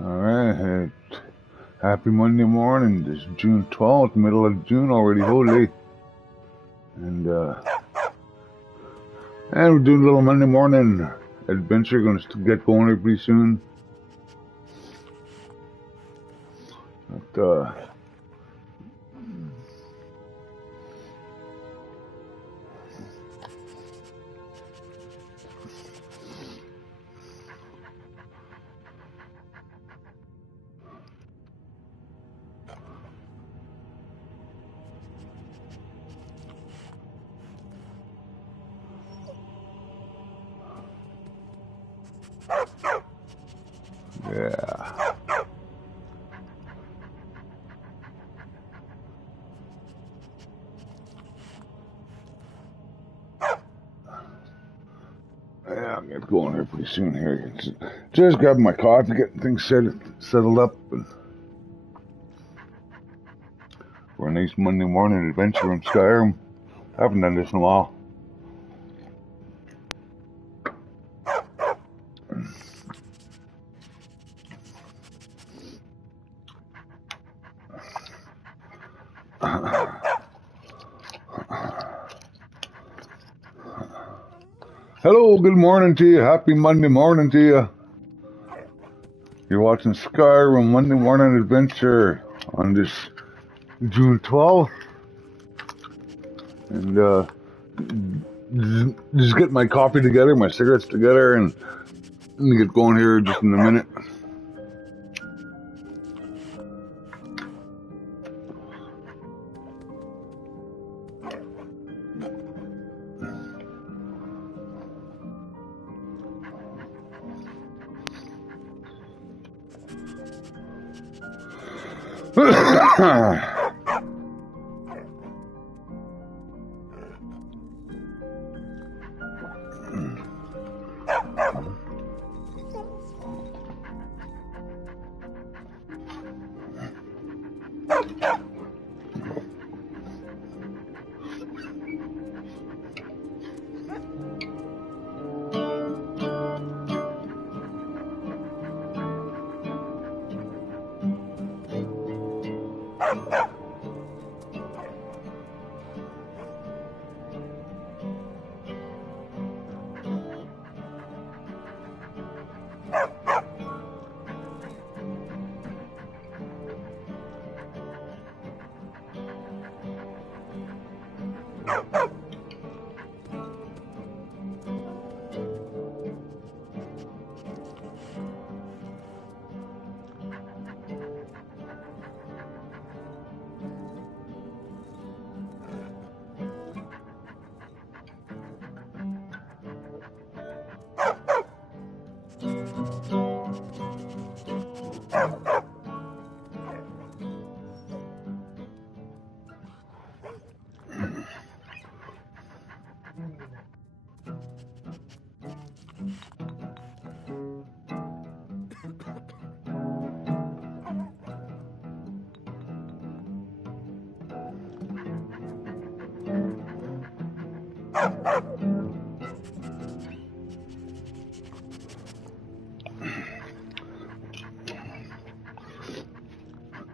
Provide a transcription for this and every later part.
Alright, happy Monday morning. It's June 12th, middle of June already, holy. And we're doing a little Monday morning adventure, gonna get going here pretty soon. But, yeah. Yeah, I'm gonna get going here pretty soon here. Just grabbing my coffee, getting things settled up, and for a nice Monday morning adventure in Skyrim. Haven't done this in a while. Hello, good morning to you. Happy Monday morning to you. You're watching Skyrim Monday Morning Adventure on this June 12th. And just get my coffee together, my cigarettes together, and I'm gonna get going here just in a minute.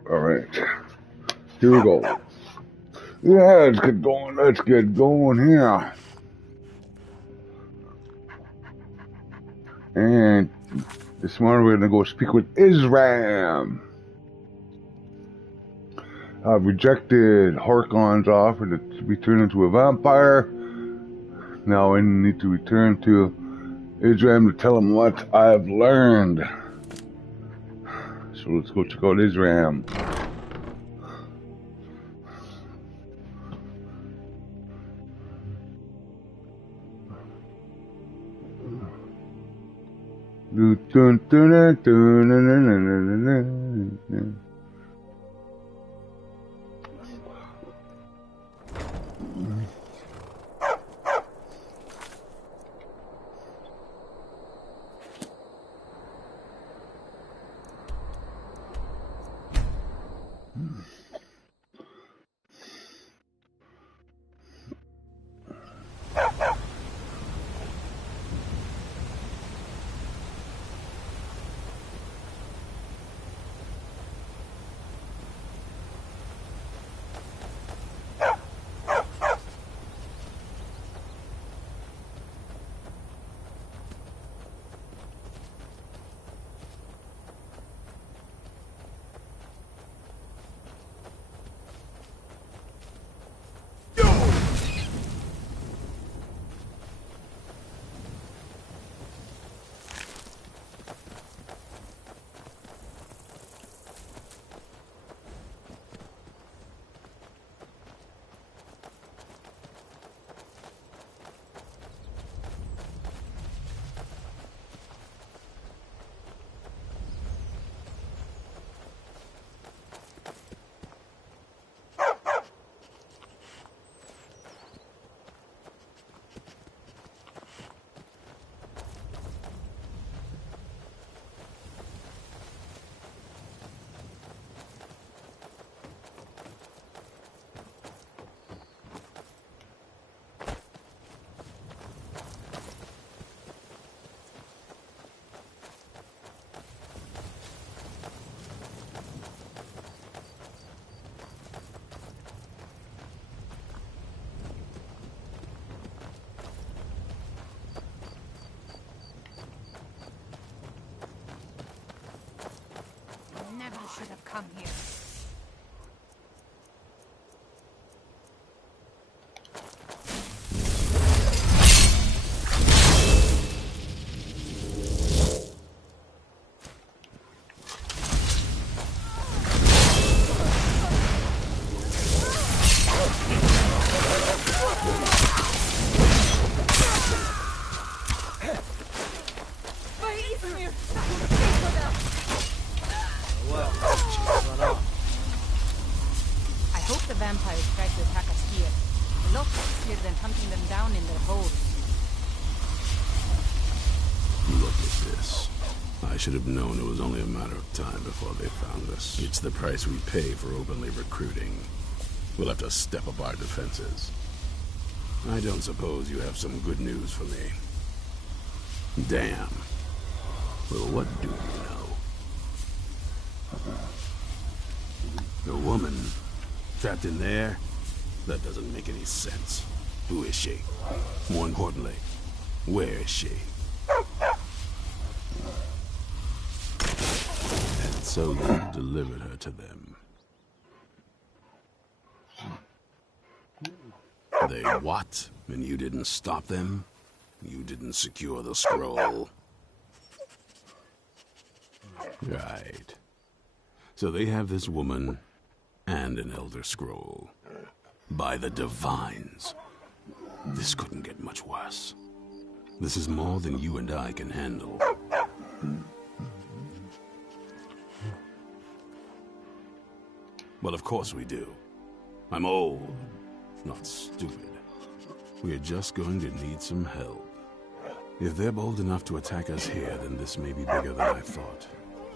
Alright, here we go. Yeah, let's get going here. And this morning we're gonna go speak with Isram. I've rejected Horkon's offer to be turned into a vampire. Now I need to return to Isram to tell him what I've learned. So let's go check out Isram. Dun, dun, dun, dun, dun, dun, dun, dun, dun. Never should have come here. I hope the vampires tried to attack us here. A lot easier than hunting them down in their holes. Look at this. I should have known it was only a matter of time before they found us. It's the price we pay for openly recruiting. We'll have to step up our defenses. I don't suppose you have some good news for me. Damn. Well, what do you know? The woman trapped in there? That doesn't make any sense. Who is she? More importantly, where is she? And so you delivered her to them. They what? And you didn't stop them? You didn't secure the scroll? Right. So they have this woman and an Elder Scroll. By the Divines. This couldn't get much worse. This is more than you and I can handle. Well, of course we do. I'm old, not stupid. We're just going to need some help. If they're bold enough to attack us here, then this may be bigger than I thought.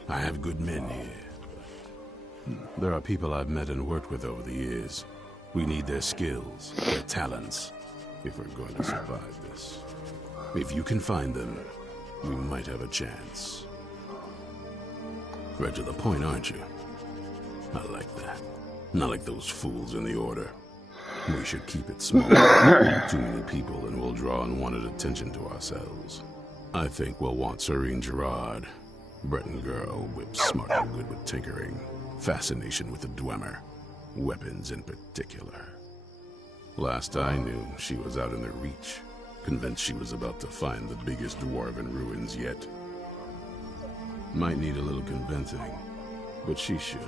I have good men here. There are people I've met and worked with over the years. We need their skills, their talents, if we're going to survive this. If you can find them, we might have a chance. Right to the point, aren't you? I like that. Not like those fools in the Order. We should keep it small. Too many people and we'll draw unwanted attention to ourselves. I think we'll want Serene Gerard. Breton girl, whip smart and good with tinkering. Fascination with the Dwemer. Weapons in particular. Last I knew, she was out in the Reach. Convinced she was about to find the biggest dwarven ruins yet. Might need a little convincing, but she should.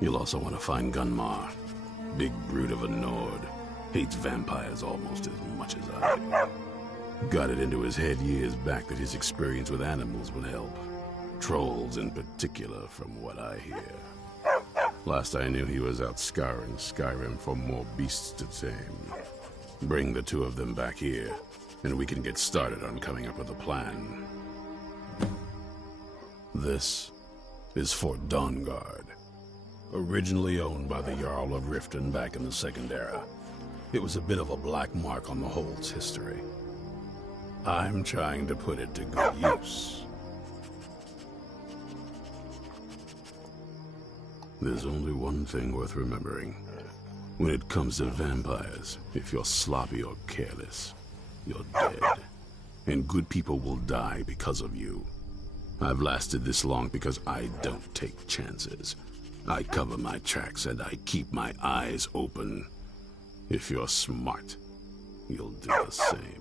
You'll also want to find Gunmar. Big brute of a Nord. Hates vampires almost as much as I do. Got it into his head years back that his experience with animals would help. Trolls in particular, from what I hear. Last I knew, he was out scouring Skyrim for more beasts to tame. Bring the two of them back here, and we can get started on coming up with a plan. This is Fort Dawnguard, originally owned by the Jarl of Riften back in the Second Era. It was a bit of a black mark on the Hold's history. I'm trying to put it to good use. There's only one thing worth remembering. When it comes to vampires, if you're sloppy or careless, you're dead. And good people will die because of you. I've lasted this long because I don't take chances. I cover my tracks and I keep my eyes open. If you're smart, you'll do the same.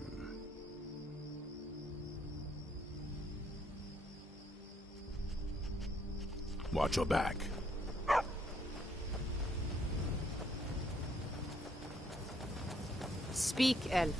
Watch your back. Speak, elf.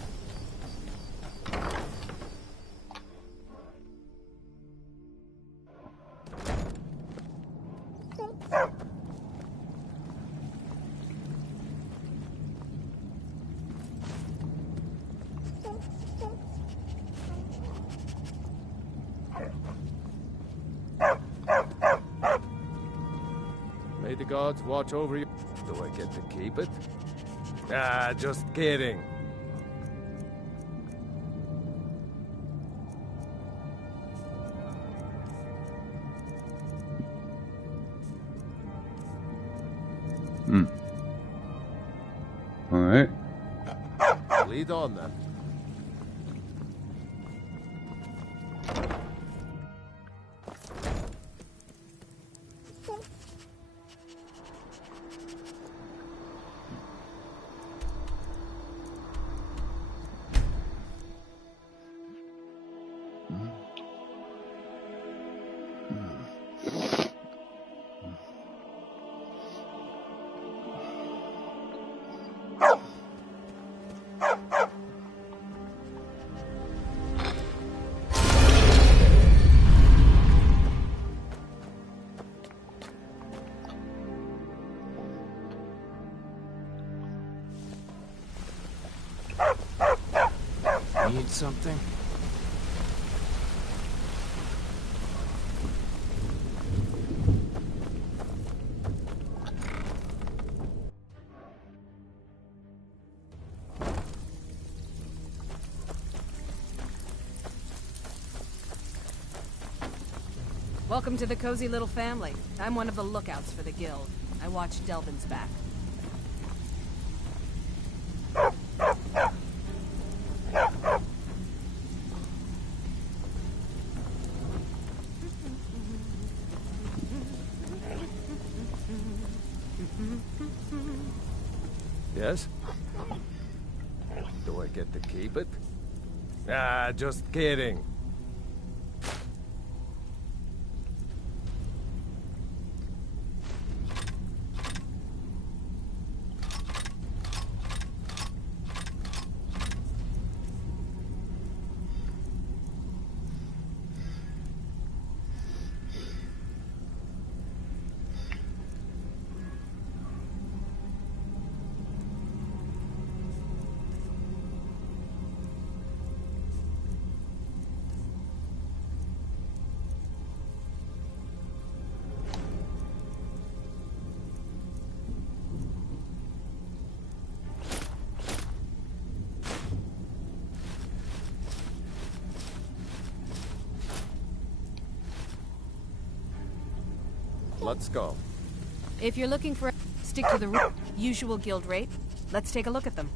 May the gods watch over you. Do I get to keep it? Ah, just kidding. All right. Lead on then. Need something? Welcome to the cozy little family. I'm one of the lookouts for the guild. I watch Delvin's back. Yes? Do I get to keep it? Ah, just kidding. Let's go. If you're looking for... stick to the usual guild rate. Let's take a look at them.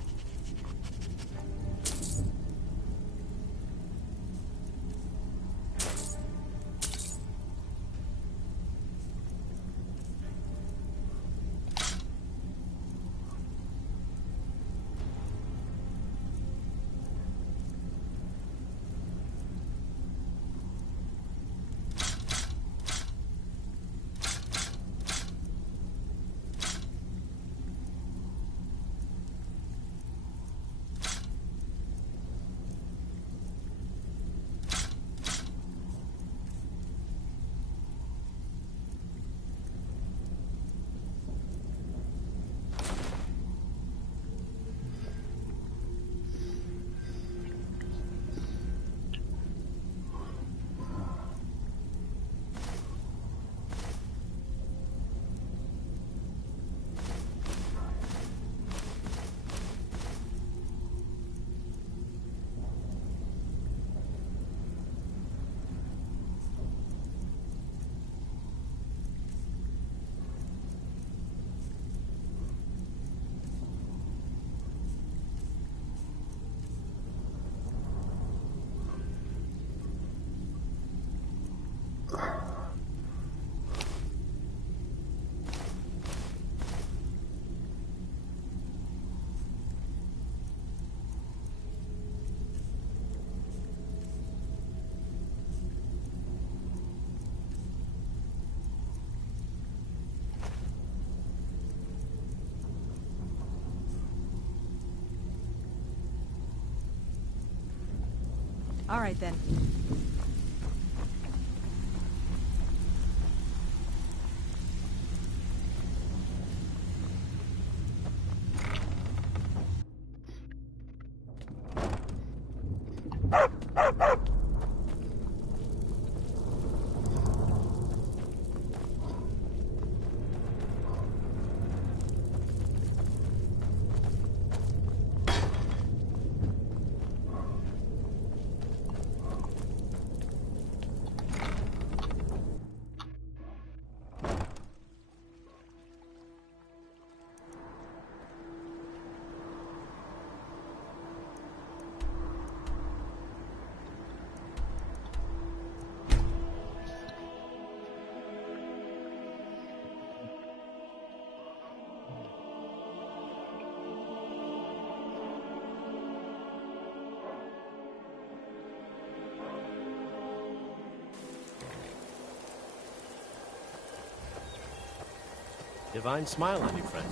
All right then. Divine smile on you, friend.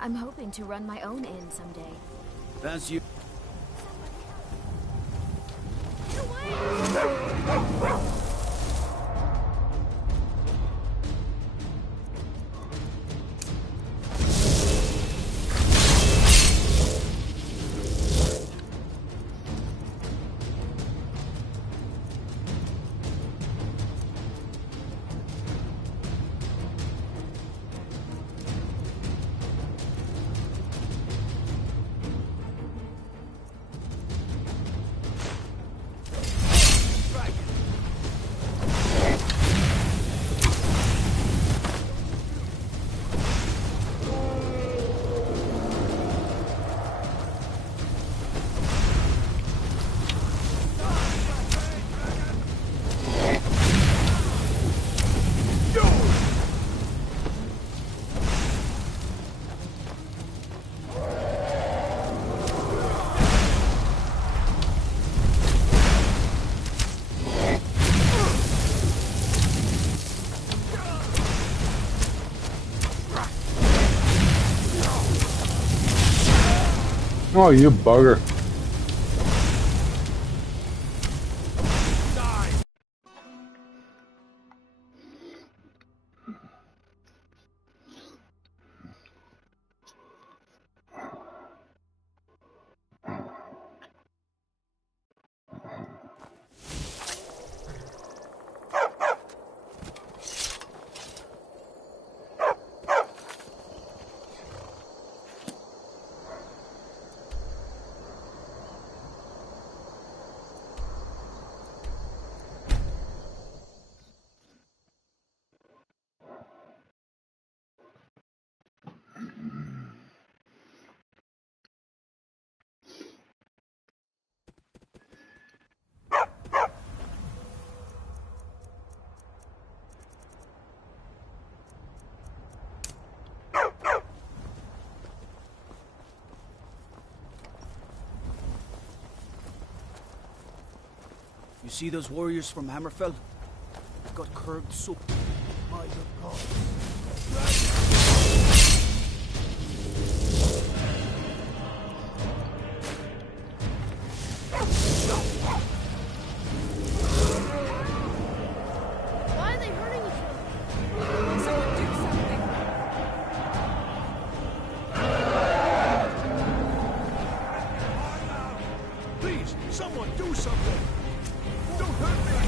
I'm hoping to run my own inn someday. As you... Oh, you bugger. You see those warriors from Hammerfell? They've got curved soup. My God. Why are they hurting each other? Someone do something. Please, someone do something! Don't hurt me!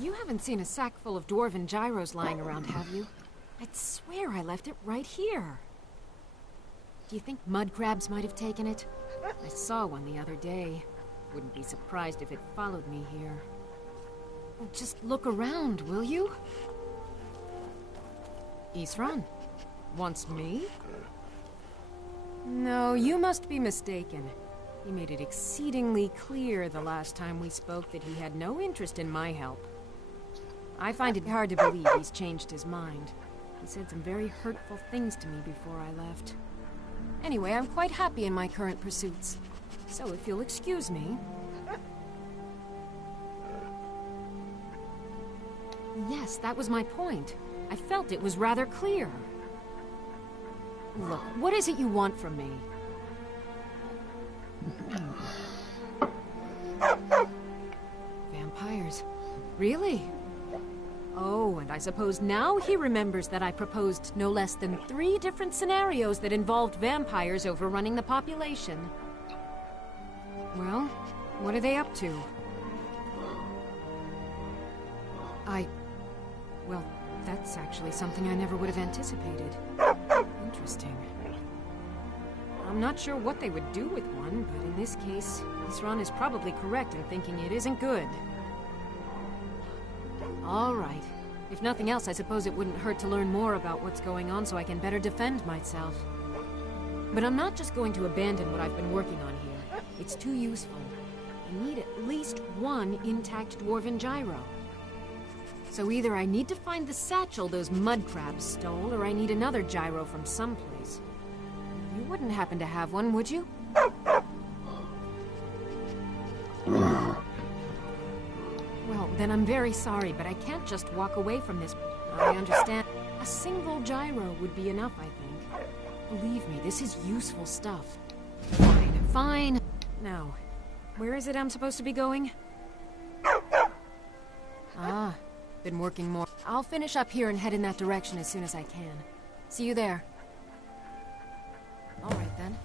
You haven't seen a sack full of dwarven gyros lying around, have you? I'd swear I left it right here. Do you think mud crabs might have taken it? I saw one the other day. Wouldn't be surprised if it followed me here. Well, just look around, will you? Isran? Wants me? No, you must be mistaken. He made it exceedingly clear the last time we spoke that he had no interest in my help. I find it hard to believe he's changed his mind. He said some very hurtful things to me before I left. Anyway, I'm quite happy in my current pursuits. So if you'll excuse me... Yes, that was my point. I felt it was rather clear. Look, what is it you want from me? Vampires. Really? Oh, and I suppose now he remembers that I proposed no less than 3 different scenarios that involved vampires overrunning the population. Well, what are they up to? Well, that's actually something I never would have anticipated. Interesting. I'm not sure what they would do with one, but in this case, Isran is probably correct in thinking it isn't good. All right. If nothing else, I suppose it wouldn't hurt to learn more about what's going on so I can better defend myself. But I'm not just going to abandon what I've been working on here. It's too useful. I need at least 1 intact dwarven gyro. So either I need to find the satchel those mud crabs stole, or I need another gyro from someplace. You wouldn't happen to have one, would you? Well, then I'm very sorry, but I can't just walk away from this. I understand. A single gyro would be enough, I think. Believe me, this is useful stuff. Fine, fine. Now, where is it I'm supposed to be going? Ah, been working more. I'll finish up here and head in that direction as soon as I can. See you there. All right, then.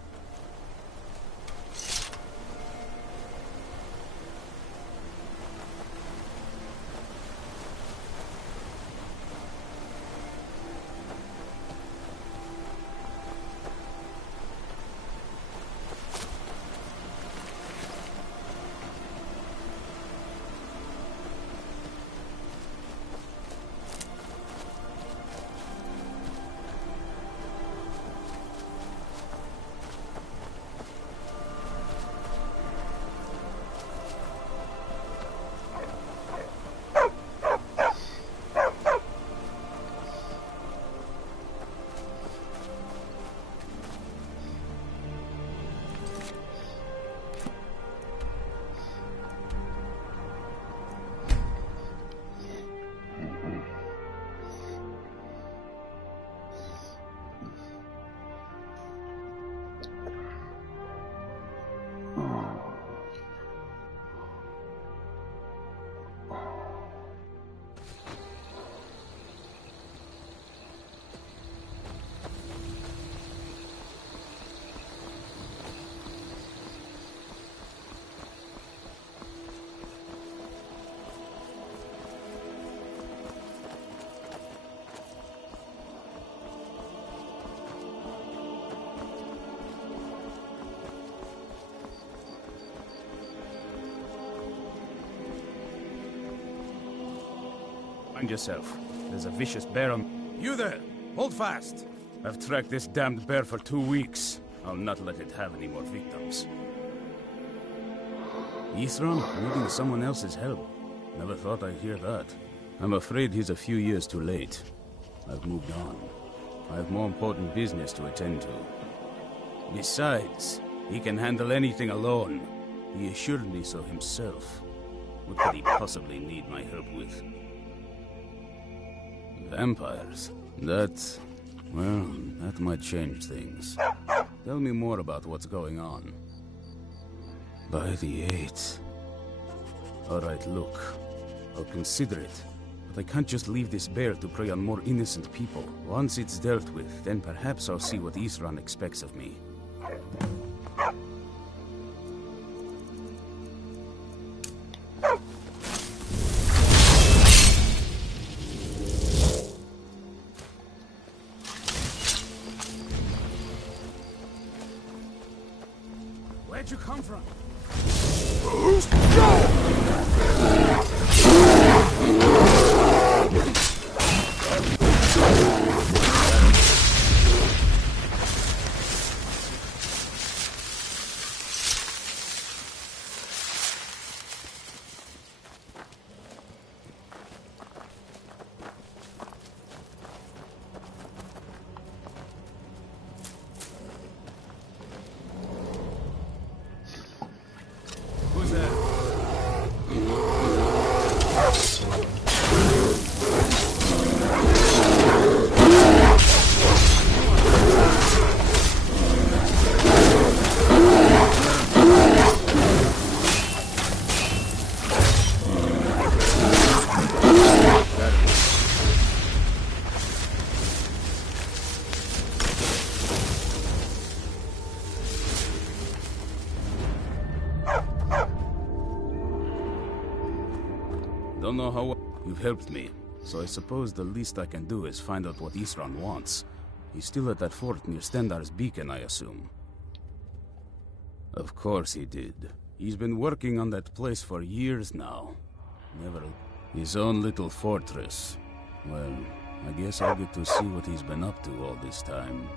Mind yourself. There's a vicious bear on... You there! Hold fast! I've tracked this damned bear for 2 weeks. I'll not let it have any more victims. Ithran needing someone else's help. Never thought I'd hear that. I'm afraid he's a few years too late. I've moved on. I have more important business to attend to. Besides, he can handle anything alone. He assured me so himself. What could he possibly need my help with? Vampires? Well, that might change things. Tell me more about what's going on. By the 8th. Alright, look. I'll consider it. But I can't just leave this bear to prey on more innocent people. Once it's dealt with, then perhaps I'll see what Ithran expects of me. Where'd you come from? Who's there? Don't know how you've helped me, so I suppose the least I can do is find out what Ithran wants. He's still at that fort near Stendar's beacon, I assume. Of course he did. He's been working on that place for years now. Never... His own little fortress. Well, I guess I'll get to see what he's been up to all this time.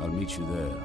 I'll meet you there.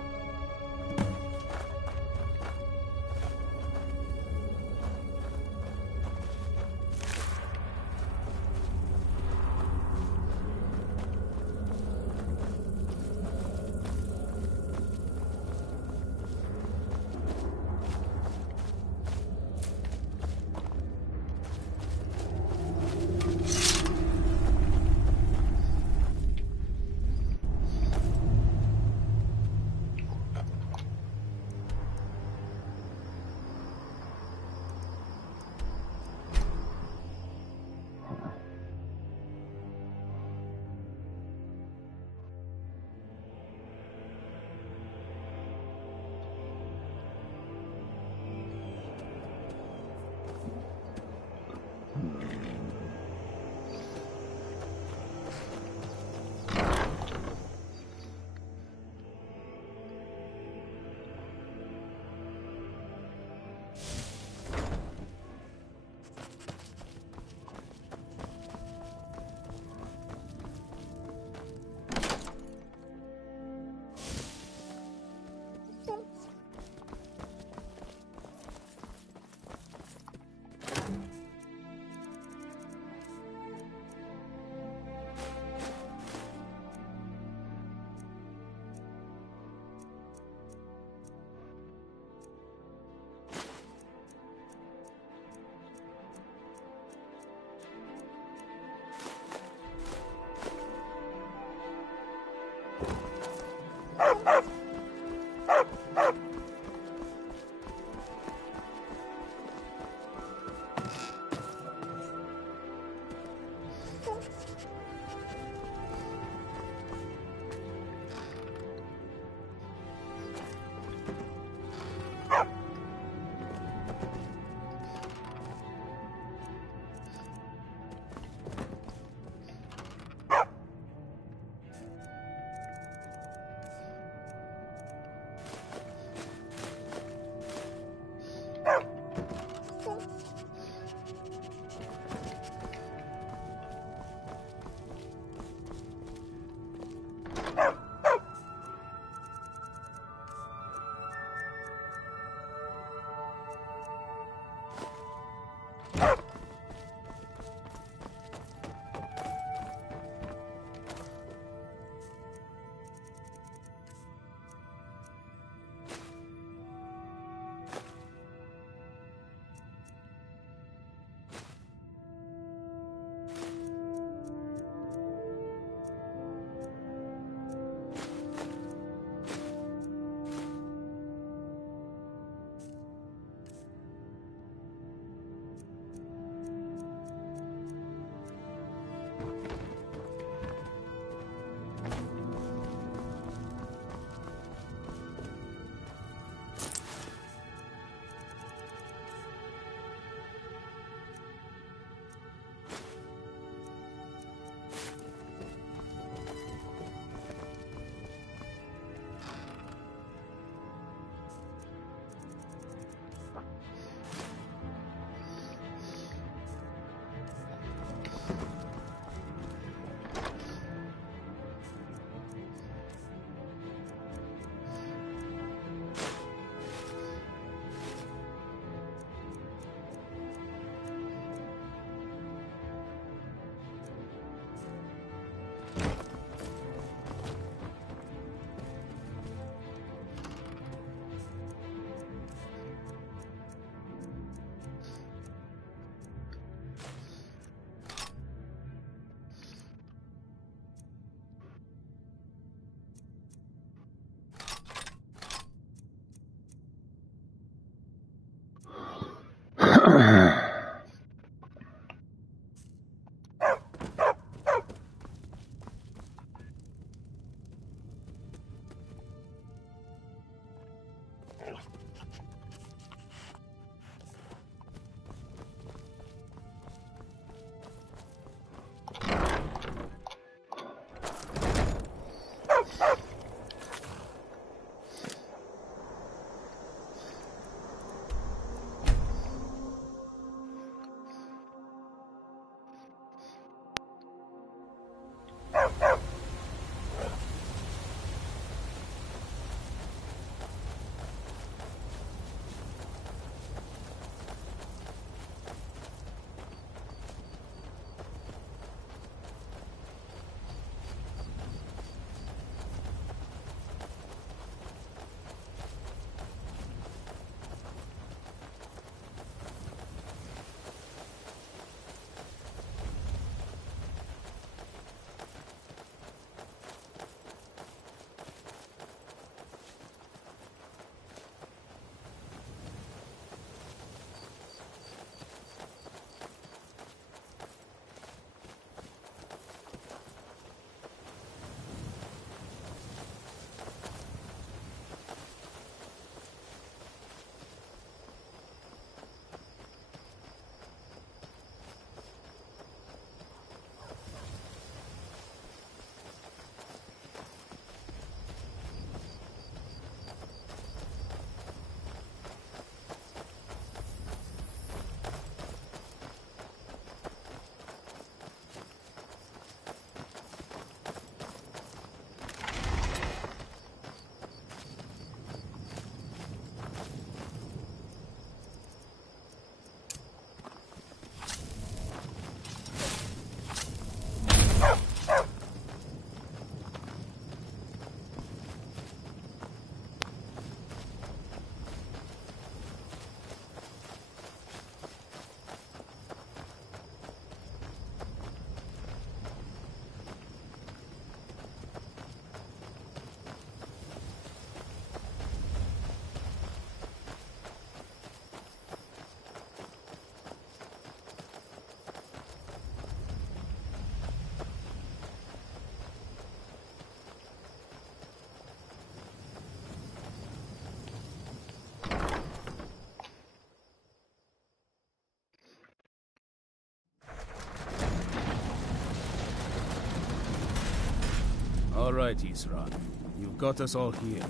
All right, Isran. You've got us all here.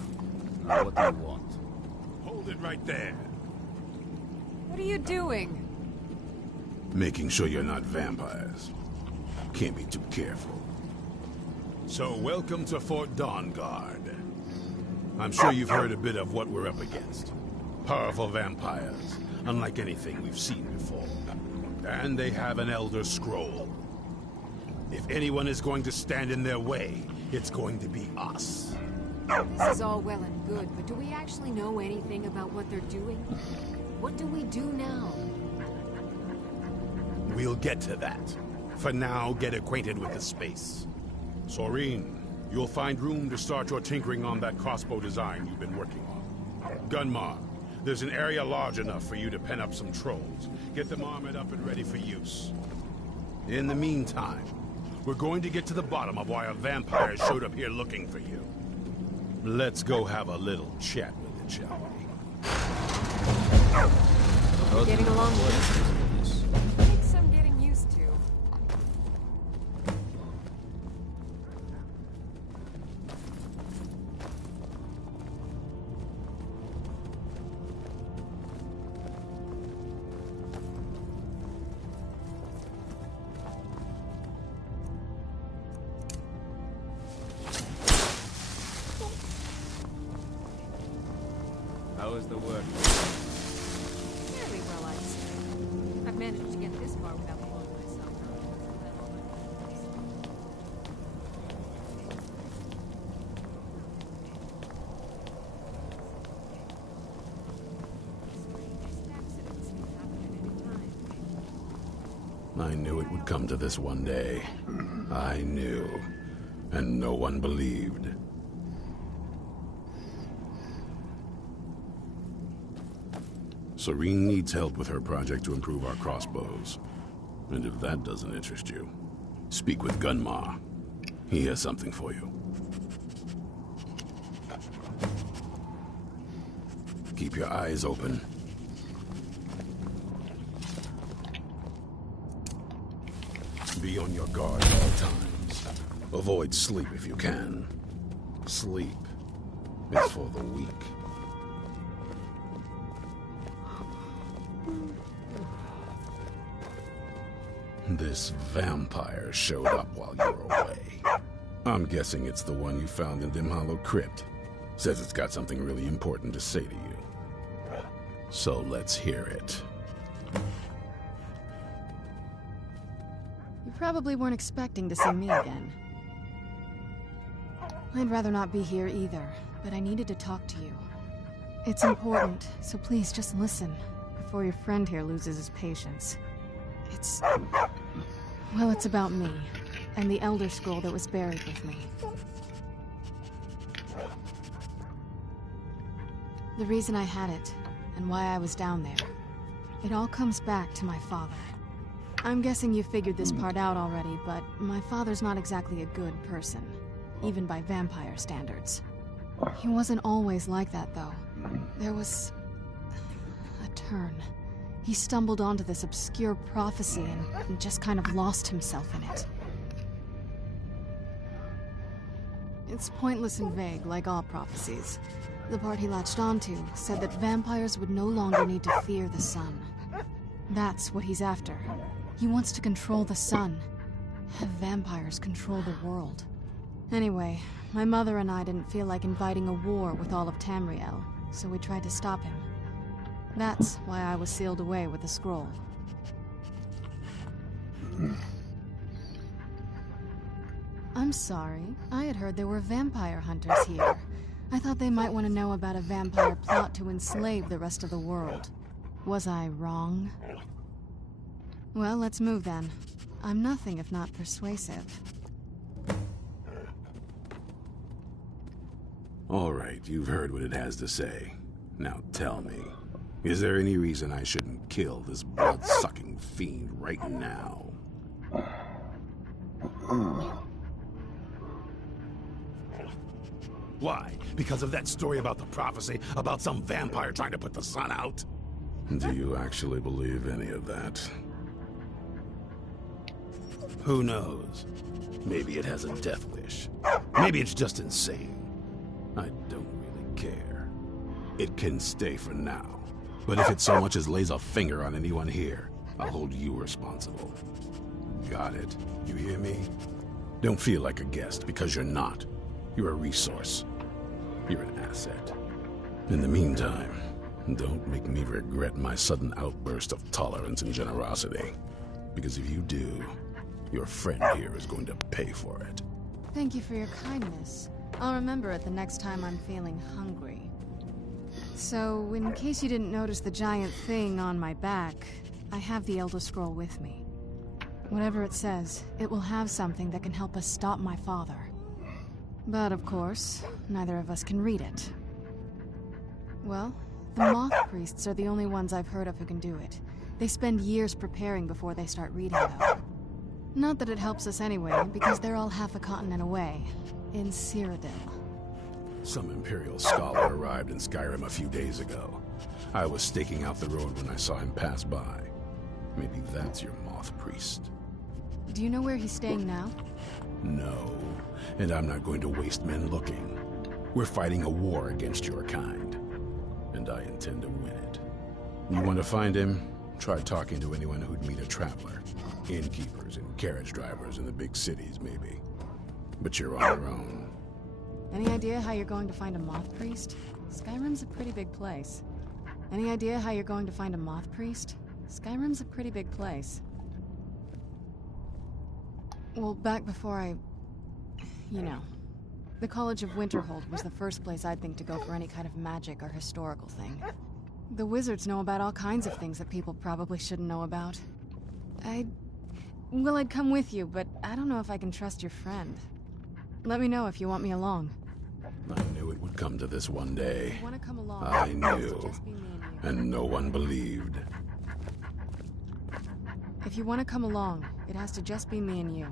Now what do you want? Hold it right there. What are you doing? Making sure you're not vampires. Can't be too careful. So, welcome to Fort Dawnguard. I'm sure you've heard a bit of what we're up against. Powerful vampires, unlike anything we've seen before. And they have an Elder Scroll. If anyone is going to stand in their way, it's going to be us. This is all well and good, but do we actually know anything about what they're doing? What do we do now? We'll get to that. For now, get acquainted with the space. Soreen, you'll find room to start your tinkering on that crossbow design you've been working on. Gunmar, there's an area large enough for you to pen up some trolls. Get them armored up and ready for use. In the meantime, we're going to get to the bottom of why a vampire showed up here looking for you. Let's go have a little chat with it, shall we? We're getting along with this. Takes some getting used to. How is the work? Fairly well, I'd say. I've managed to get this far without blowing myself I knew it would come to this one day. I knew. And no one believed. Serene needs help with her project to improve our crossbows. And if that doesn't interest you, speak with Gunmar. He has something for you. Keep your eyes open. Be on your guard at all times. Avoid sleep if you can. Sleep is for the weak. This vampire showed up while you were away. I'm guessing it's the one you found in Dim Hollow Crypt. Says it's got something really important to say to you. So let's hear it. You probably weren't expecting to see me again. I'd rather not be here either, but I needed to talk to you. It's important, so please just listen, before your friend here loses his patience. Well, it's about me, and the Elder Scroll that was buried with me. The reason I had it, and why I was down there, it all comes back to my father. I'm guessing you figured this part out already, but my father's not exactly a good person, even by vampire standards. He wasn't always like that, though. There was a turn. He stumbled onto this obscure prophecy and just kind of lost himself in it. It's pointless and vague, like all prophecies. The part he latched onto said that vampires would no longer need to fear the sun. That's what he's after. He wants to control the sun. Have vampires control the world. Anyway, my mother and I didn't feel like inviting a war with all of Tamriel, so we tried to stop him. That's why I was sealed away with the scroll. I'm sorry. I had heard there were vampire hunters here. I thought they might want to know about a vampire plot to enslave the rest of the world. Was I wrong? Well, let's move then. I'm nothing if not persuasive. All right, you've heard what it has to say. Now tell me, is there any reason I shouldn't kill this blood-sucking fiend right now? Why? Because of that story about the prophecy? About some vampire trying to put the sun out? Do you actually believe any of that? Who knows? Maybe it has a death wish. Maybe it's just insane. I don't really care. It can stay for now. But if it so much as lays a finger on anyone here, I'll hold you responsible. Got it? You hear me? Don't feel like a guest, because you're not. You're a resource. You're an asset. In the meantime, don't make me regret my sudden outburst of tolerance and generosity. Because if you do, your friend here is going to pay for it. Thank you for your kindness. I'll remember it the next time I'm feeling hungry. So, in case you didn't notice the giant thing on my back, I have the Elder Scroll with me. Whatever it says, it will have something that can help us stop my father. But of course, neither of us can read it. Well, the Moth Priests are the only ones I've heard of who can do it. They spend years preparing before they start reading, though. Not that it helps us anyway, because they're all half a continent away, in Cyrodiil. Some Imperial scholar arrived in Skyrim a few days ago. I was staking out the road when I saw him pass by. Maybe that's your Moth Priest. Do you know where he's staying now? No, and I'm not going to waste men looking. We're fighting a war against your kind, and I intend to win it. You want to find him? Try talking to anyone who'd meet a traveler. Innkeepers and carriage drivers in the big cities, maybe. But you're on your own. Any idea how you're going to find a Moth Priest? Skyrim's a pretty big place. Any idea how you're going to find a Moth Priest? Skyrim's a pretty big place. Well, back before you know. The College of Winterhold was the first place I'd think to go for any kind of magic or historical thing. The wizards know about all kinds of things that people probably shouldn't know about. I'd come with you, but I don't know if I can trust your friend. Let me know if you want me along. I knew it would come to this one day. If you want to come along, I it has to knew. just be me and you. And no one believed. If you want to come along, it has to just be me and you.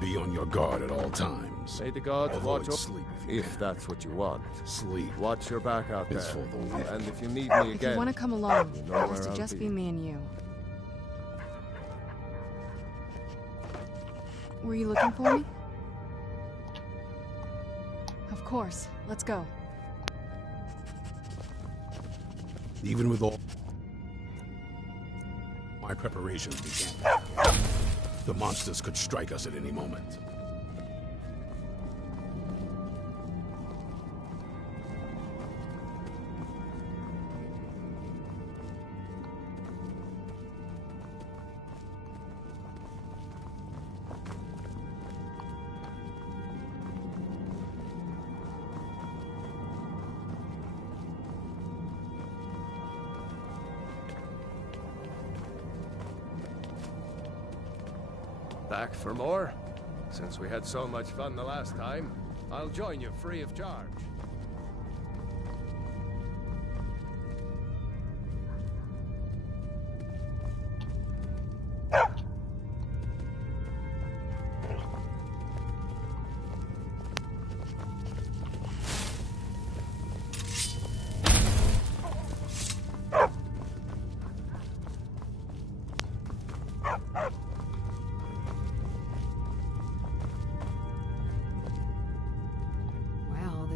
Be on your guard at all times. May the gods Avoid watch over sleep if that's what you want. Sleep Watch your back out there. is for the weak. And if you need me If again, you want to come along, you it know has where to I'll just be. be me and you. Were you looking for me? Of course. Let's go. Even with all my preparations began, the monsters could strike us at any moment. Back for more? Since we had so much fun the last time, I'll join you free of charge.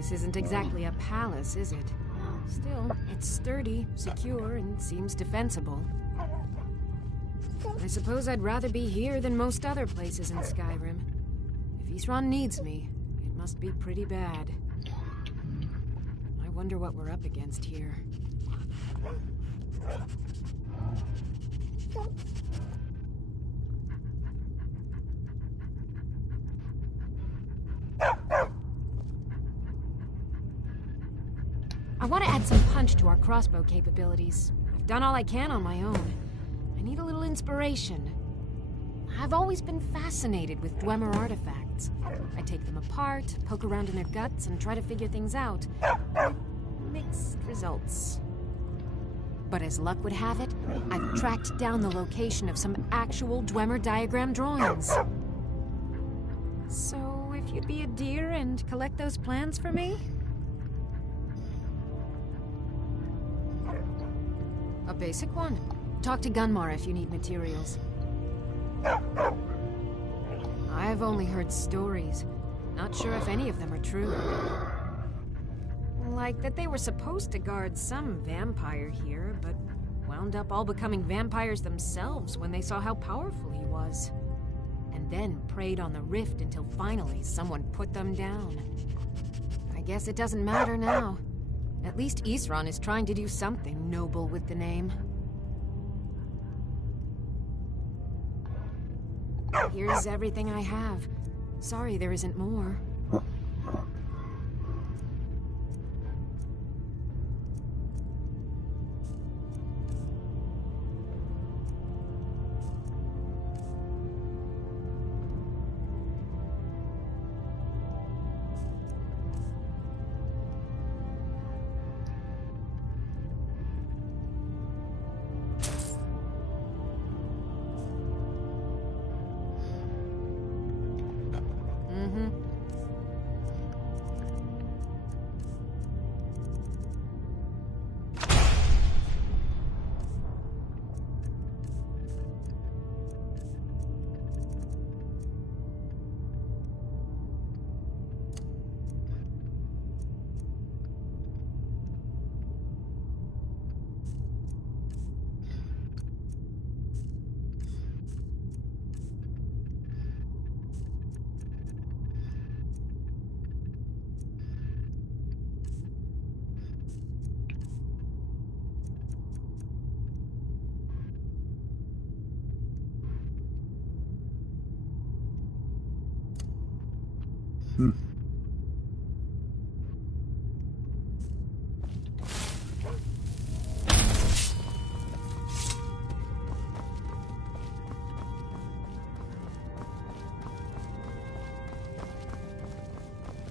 This isn't exactly a palace, is it? Still, it's sturdy, secure, and seems defensible. I suppose I'd rather be here than most other places in Skyrim. If Isran needs me, it must be pretty bad. I wonder what we're up against here. I want to add some punch to our crossbow capabilities. I've done all I can on my own. I need a little inspiration. I've always been fascinated with Dwemer artifacts. I take them apart, poke around in their guts, and try to figure things out. Mixed results. But as luck would have it, I've tracked down the location of some actual Dwemer diagram drawings. So, if you'd be a dear and collect those plans for me? A basic one. Talk to Gunmar if you need materials. I've only heard stories. Not sure if any of them are true. Like that they were supposed to guard some vampire here, but wound up all becoming vampires themselves when they saw how powerful he was. And then preyed on the rift until finally someone put them down. I guess it doesn't matter now. At least Isran is trying to do something noble with the name. Here's everything I have. Sorry there isn't more.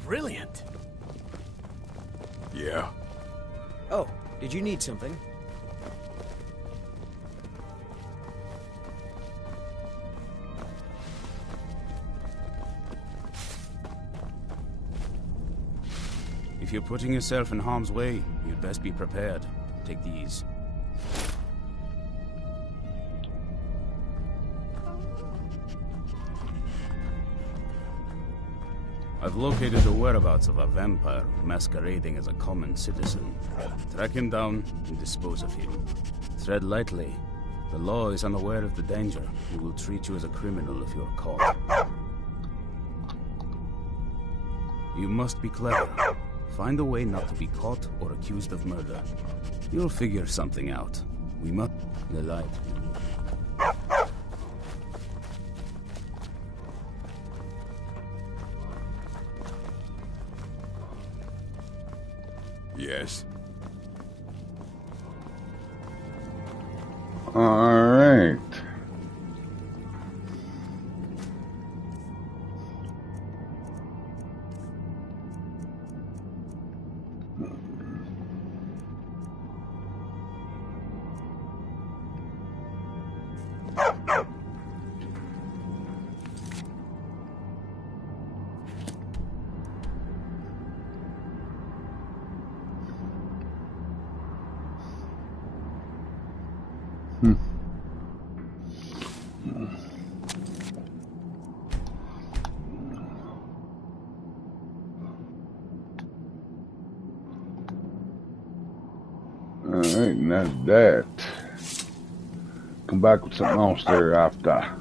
Brilliant. Yeah? Oh, did you need something? If you're putting yourself in harm's way, you'd best be prepared. Take these. I've located the whereabouts of a vampire masquerading as a common citizen. Track him down and dispose of him. Tread lightly. The law is unaware of the danger. We will treat you as a criminal if you're caught. You must be clever. Find a way not to be caught or accused of murder. You'll figure something out. We must... The light. Yes. All right. Alright, and that's that. Come back with something else there after.